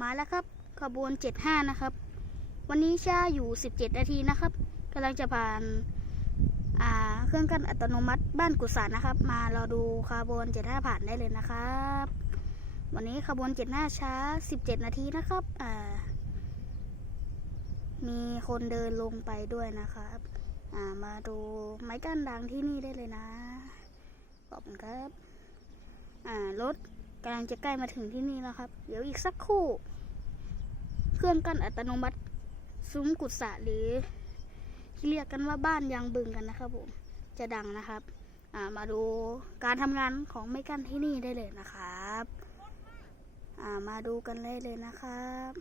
มาแล้วครับ ขบวน 75 นะครับ วันนี้ช้าอยู่ 17 นาทีนะครับกำลังจะผ่านาเครื่องกั้นอัตโนมัติบ้านกุศลนะครับ มารอดูขบวน 75 ผ่านได้เลยนะครับ วันนี้ขบวน 75 ช้า 17 นาทีนะครับมีคนเดินลงไปด้วยนะครับามาดูไม้กั้นดังที่นี่ได้เลยนะขอบคุณครับรถ กำลังจะใกล้มาถึงที่นี่แล้วครับ เดี๋ยวอีกสักครู่ เครื่องกั้นอัตโนมัติซุ้มกุศะหรือ ที่เรียกกันว่าบ้านยางบึงกันนะครับผมจะดังนะครับามาดูการทำงานของไม้กั้นที่นี่ได้เลยนะครับามาดูกันเลยเลยนะครับ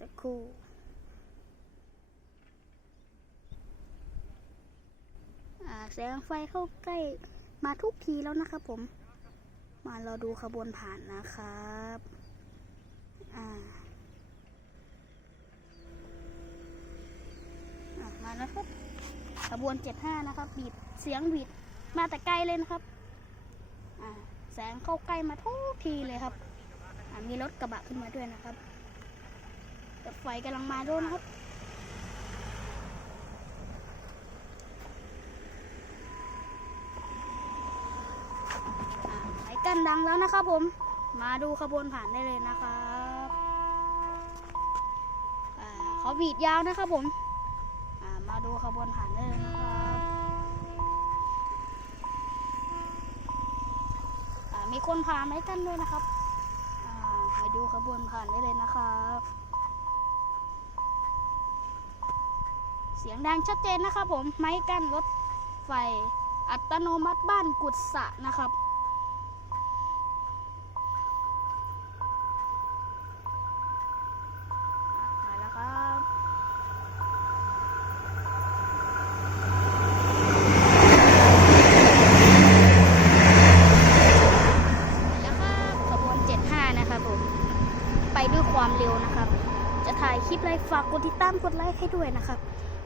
สักครู่แสงไฟเข้าใกล้ มาทุกทีแล้วนะครับผม มารอดูขบวนผ่านนะครับอ่าอมาแล้วครับขบวน75นะครับบีดเสียงบีดมาแต่ไกลเลยนะครับอ่าแสงเข้าใกล้มาทุกทีเลยครับมีรถกระบะขึ้นมาด้วยนะครับรถไฟกำลังมาด้วยนะครับ อ่าไม้กั้น ดังแล้วนะครับผม มาดูขบวนผ่านได้เลยนะครับเขาบีดยาวนะครับผม มาดูขบวนผ่านได้เลยนะครับมีคนผ่านไม้กั้นด้วยนะครับมาดูขบวนผ่านได้เลยนะครับ เสียงดังชัดเจนนะครับผม ไม้กั้นรถไฟอัตโนมัติบ้านกุศะนะครับ มาแล้วครับแล้วครับขบวน 75 นะครับผม ไปด้วยความเร็วนะครับ จะถ่าย คลิปอะไรฝากกดติดตามกดไลค์ให้ด้วยนะครับ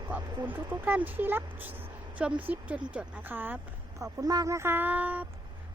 ขอบคุณทุกๆท่านที่รับชมคลิปจนจบนะครับ ขอบคุณมากนะครับ